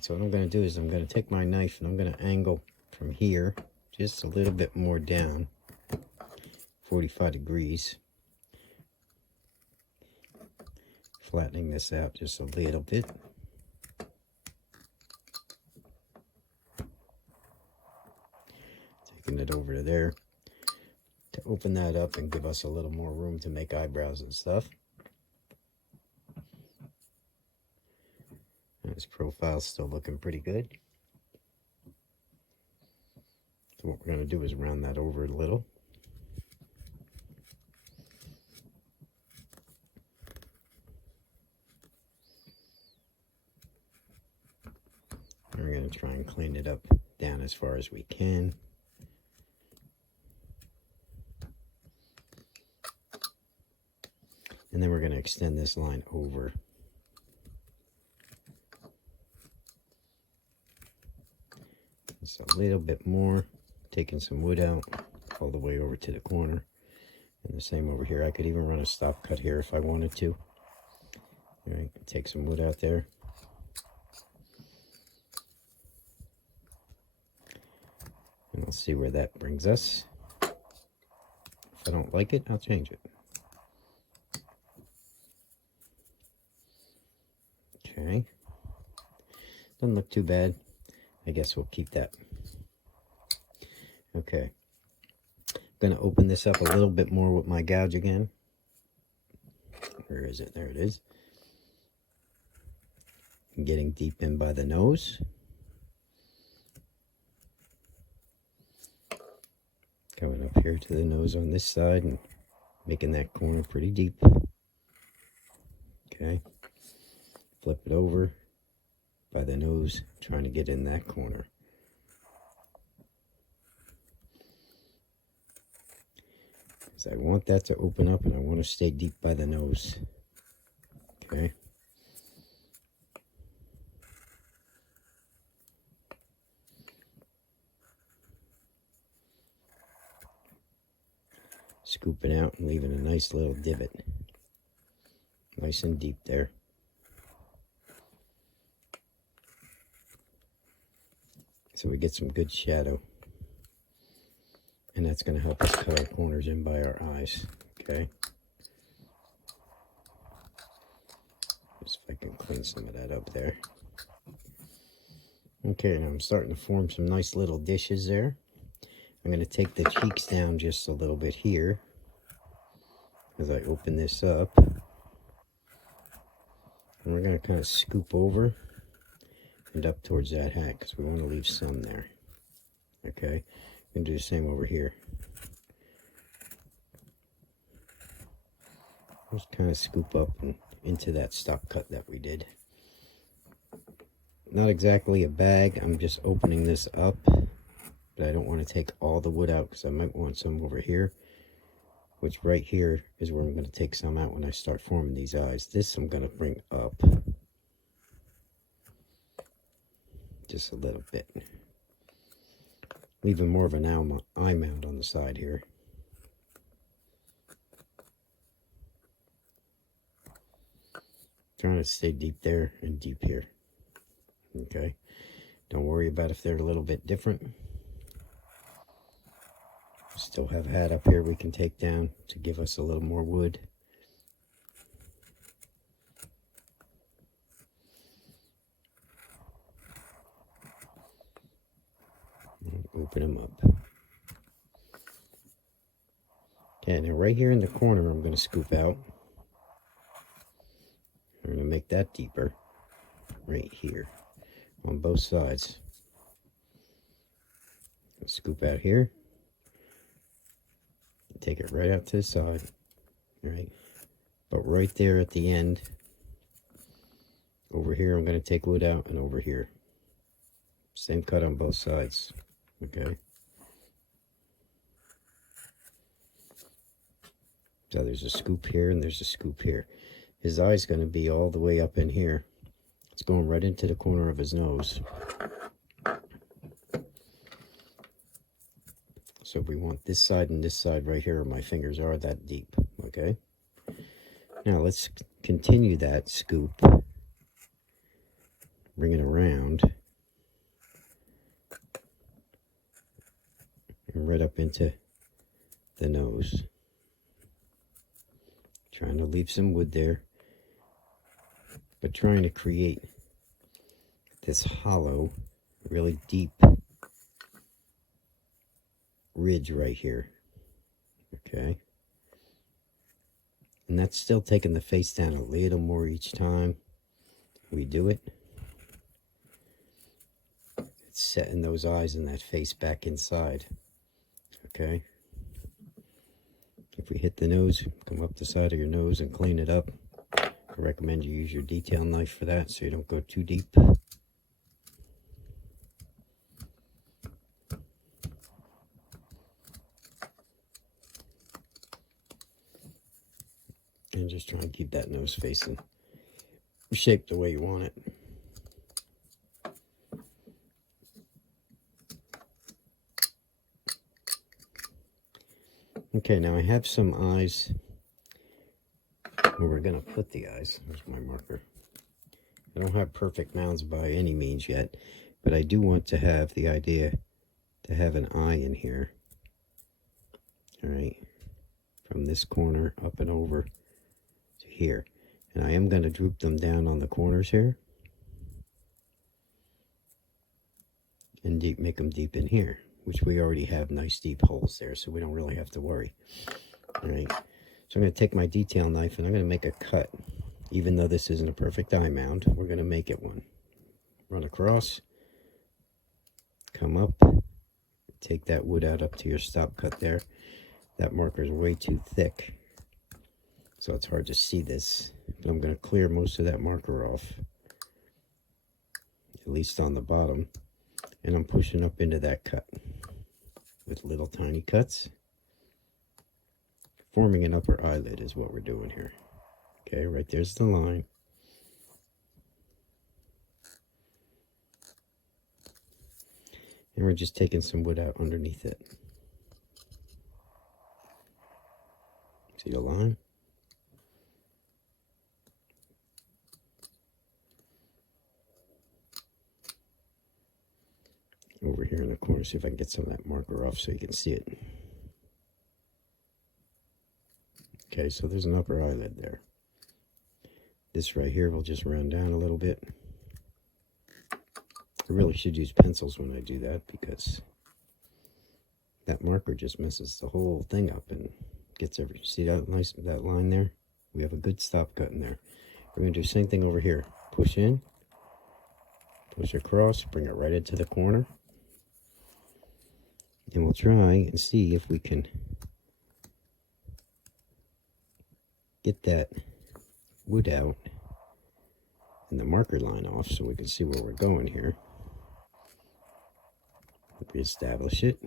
Alright, so what I'm going to do is I'm going to take my knife and I'm going to angle from here just a little bit more down, 45 degrees. Flattening this out just a little bit. Taking it over to there to open that up and give us a little more room to make eyebrows and stuff. This profile's still looking pretty good. So what we're going to do is round that over a little. And we're going to try and clean it up down as far as we can. And then we're going to extend this line over. Just a little bit more, taking some wood out all the way over to the corner. And the same over here. I could even run a stop cut here if I wanted to. All right, take some wood out there. And we'll see where that brings us. If I don't like it, I'll change it. Okay. Doesn't look too bad. I guess we'll keep that. Okay. I'm going to open this up a little bit more with my gouge again. Where is it? There it is. I'm getting deep in by the nose. Coming up here to the nose on this side and making that corner pretty deep. Okay. Flip it over by the nose, trying to get in that corner. Because I want that to open up and I want to stay deep by the nose. Okay. Scooping out and leaving a nice little divot. Nice and deep there. So we get some good shadow. And that's going to help us cut our corners in by our eyes. Okay. Just if I can clean some of that up there. Okay, now I'm starting to form some nice little dishes there. I'm going to take the cheeks down just a little bit here as I open this up. And we're going to kind of scoop over and up towards that hat because we want to leave some there. Okay, I'm going to do the same over here. Just kind of scoop up and into that stop cut that we did. Not exactly a bag, I'm just opening this up, but I don't want to take all the wood out because I might want some over here, which right here is where I'm going to take some out when I start forming these eyes. This I'm going to bring up just a little bit, leaving more of an eye mound on the side here. Trying to stay deep there and deep here. Okay, don't worry about if they're a little bit different. Still have a hat up here we can take down to give us a little more wood. Open them up. Okay, now right here in the corner I'm going to scoop out. I'm going to make that deeper right here on both sides. Scoop out here. Take it right out to the side. Right. But right there at the end, over here I'm going to take wood out, and over here. Same cut on both sides. Okay. So there's a scoop here and there's a scoop here. His eye's going to be all the way up in here. It's going right into the corner of his nose. So we want this side and this side right here where my fingers are that deep. Okay. Now let's continue that scoop bring it around and right up into the nose. Trying to leave some wood there, but trying to create this hollow, really deep ridge right here. Okay. And that's still taking the face down a little more each time we do it. It's setting those eyes and that face back inside. Okay. If we hit the nose, come up the side of your nose and clean it up. I recommend you use your detail knife for that so you don't go too deep. And just try and keep that nose facing shaped the way you want it. Okay, now I have some eyes where we're going to put the eyes. There's my marker. I don't have perfect mounds by any means yet, but I do want to have the idea to have an eye in here. All right, from this corner up and over to here. And I am going to droop them down on the corners here. And make them deep in here, which we already have nice deep holes there, so we don't really have to worry. All right, so I'm going to take my detail knife and I'm going to make a cut. Even though this isn't a perfect eye mound, we're going to make it one. Run across, come up, take that wood out up to your stop cut there. That marker is way too thick, so it's hard to see this. But I'm going to clear most of that marker off, at least on the bottom. And I'm pushing up into that cut with little tiny cuts. Forming an upper eyelid is what we're doing here. Okay, right there's the line. And we're just taking some wood out underneath it. See the line? Over here in the corner, see if I can get some of that marker off so you can see it. Okay, so there's an upper eyelid there. This right here will just round down a little bit. I really should use pencils when I do that, because that marker just messes the whole thing up and gets every, see that nice, that line there? We have a good stop cut in there. We're going to do the same thing over here. Push in, push across, bring it right into the corner. And we'll try and see if we can get that wood out and the marker line off so we can see where we're going here. Reestablish it.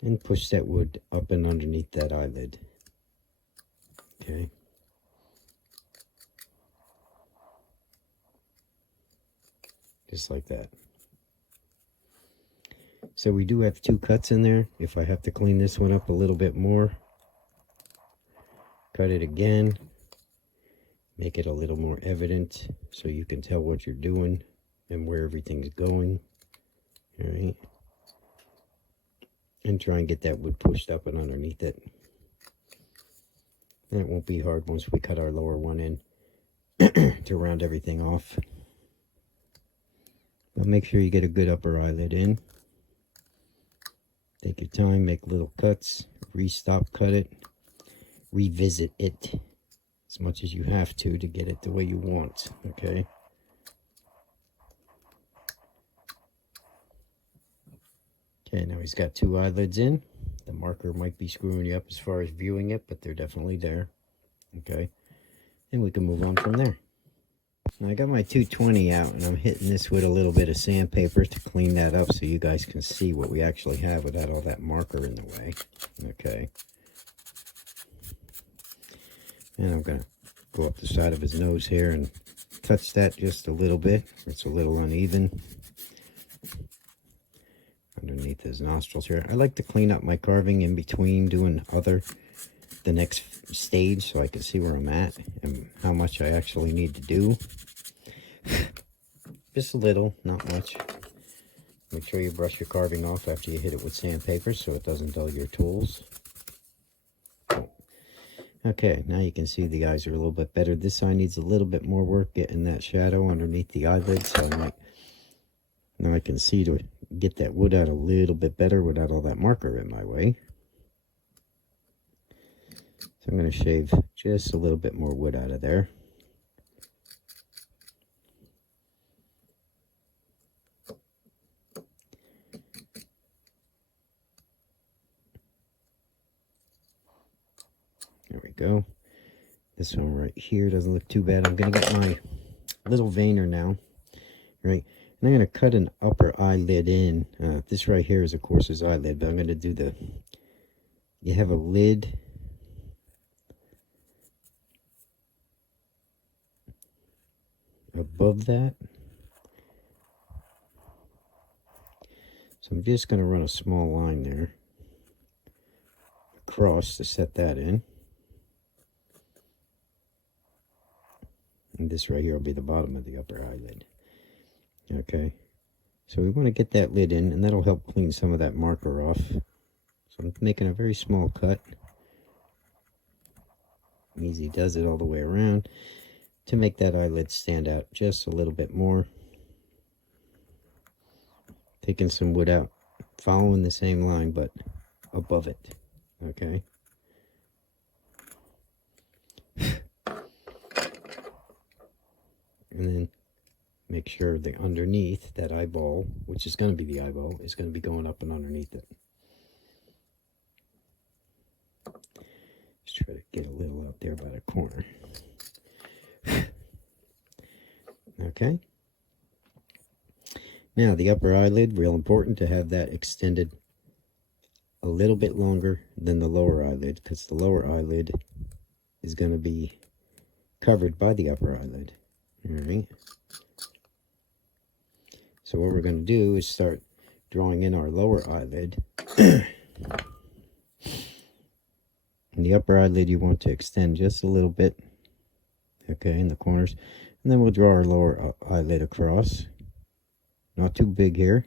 And push that wood up and underneath that eyelid. Okay. Just like that. So we do have two cuts in there. If I have to clean this one up a little bit more, cut it again, make it a little more evident so you can tell what you're doing and where everything's going. All right. And try and get that wood pushed up and underneath it. And it won't be hard once we cut our lower one in to round everything off. But make sure you get a good upper eyelid in. Take your time, make little cuts, re-stop cut it, revisit it as much as you have to get it the way you want, okay? Okay, now he's got two eyelids in. The marker might be screwing you up as far as viewing it, but they're definitely there, okay? And we can move on from there. Now I got my 220 out, and I'm hitting this with a little bit of sandpaper to clean that up so you guys can see what we actually have without all that marker in the way. Okay. And I'm going to go up the side of his nose here and touch that just a little bit. It's a little uneven. Underneath his nostrils here. I like to clean up my carving in between doing other the next stage so I can see where I'm at and how much I actually need to do. Just a little, not much. Make sure you brush your carving off after you hit it with sandpaper so it doesn't dull your tools. Okay, now you can see the eyes are a little bit better. This eye needs a little bit more work getting that shadow underneath the eyelid, so now I can see to get that wood out a little bit better without all that marker in my way. So I'm going to shave just a little bit more wood out of there. There we go. This one right here doesn't look too bad. I'm going to get my little veiner now, right? And I'm going to cut an upper eyelid in. This right here is, of course, his eyelid, but I'm going to do you have a lid. Above that. So I'm just going to run a small line there across to set that in. And this right here will be the bottom of the upper eyelid. Okay. So we want to get that lid in, and that'll help clean some of that marker off. So I'm making a very small cut. Easy does it all the way around to make that eyelid stand out just a little bit more. Taking some wood out, following the same line, but above it. Okay. And then make sure the underneath that eyeball, which is going to be the eyeball, is going to be going up and underneath it. Just try to get a little out there by the corner. Okay. Now the upper eyelid, real important to have that extended a little bit longer than the lower eyelid, because the lower eyelid is going to be covered by the upper eyelid. All right. So what we're going to do is start drawing in our lower eyelid. And the upper eyelid you want to extend just a little bit, okay, in the corners. And then we'll draw our lower eyelid across. Not too big here.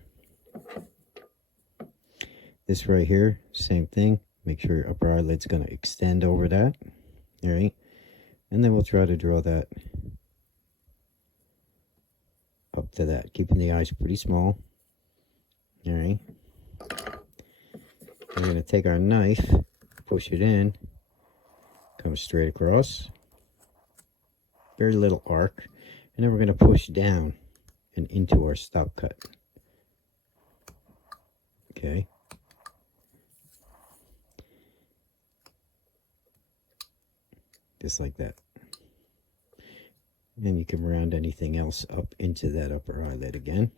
This right here, same thing. Make sure your upper eyelid's going to extend over that. All right. And then we'll try to draw that up to that, keeping the eyes pretty small. All right. We're going to take our knife, push it in, come straight across. Very little arc. And then we're going to push down and into our stop cut. Okay. Just like that. And you can round anything else up into that upper eyelid again,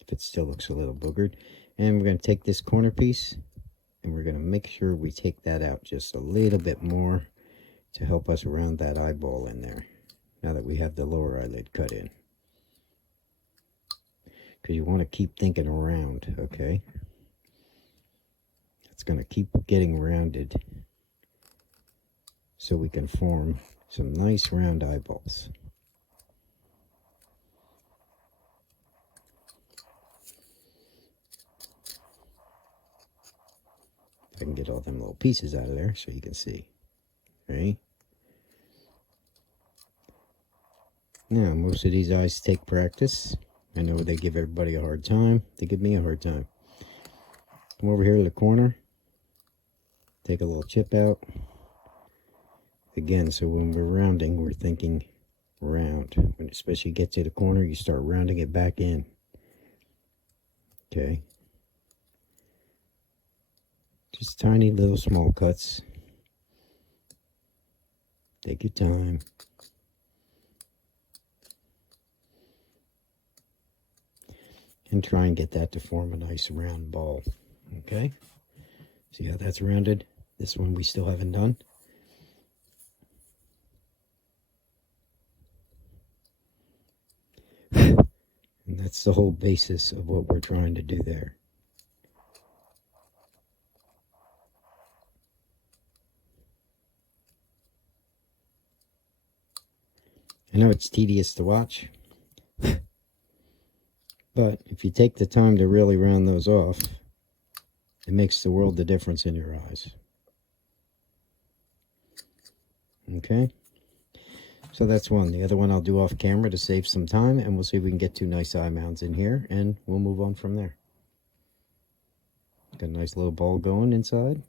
if it still looks a little boogered. And we're going to take this corner piece, and we're going to make sure we take that out just a little bit more to help us round that eyeball in there, now that we have the lower eyelid cut in. Because you want to keep thinking around, okay? It's going to keep getting rounded so we can form some nice round eyeballs. I can get all them little pieces out of there so you can see. Right? Now, most of these eyes take practice. I know they give everybody a hard time. They give me a hard time. Come over here to the corner. Take a little chip out. Again, so when we're rounding, we're thinking round. When especially get to the corner, you start rounding it back in. Okay. Just tiny little small cuts. Take your time. And try and get that to form a nice round ball. Okay? See how that's rounded? This one we still haven't done. And that's the whole basis of what we're trying to do there. I know it's tedious to watch, but if you take the time to really round those off, it makes the world of difference in your eyes. Okay, so that's one. The other one I'll do off camera to save some time, and we'll see if we can get 2 nice eye mounds in here, and we'll move on from there. Got a nice little ball going inside.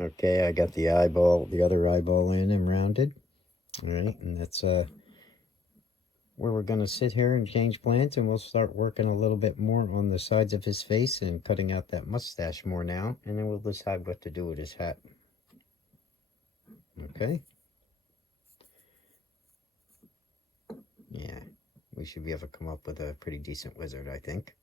Okay, I got the other eyeball in and rounded. All right, and that's where we're going to sit here and change plans, and we'll start working a little bit more on the sides of his face and cutting out that mustache more now, and then we'll decide what to do with his hat. Okay. Yeah, we should be able to come up with a pretty decent wizard, I think.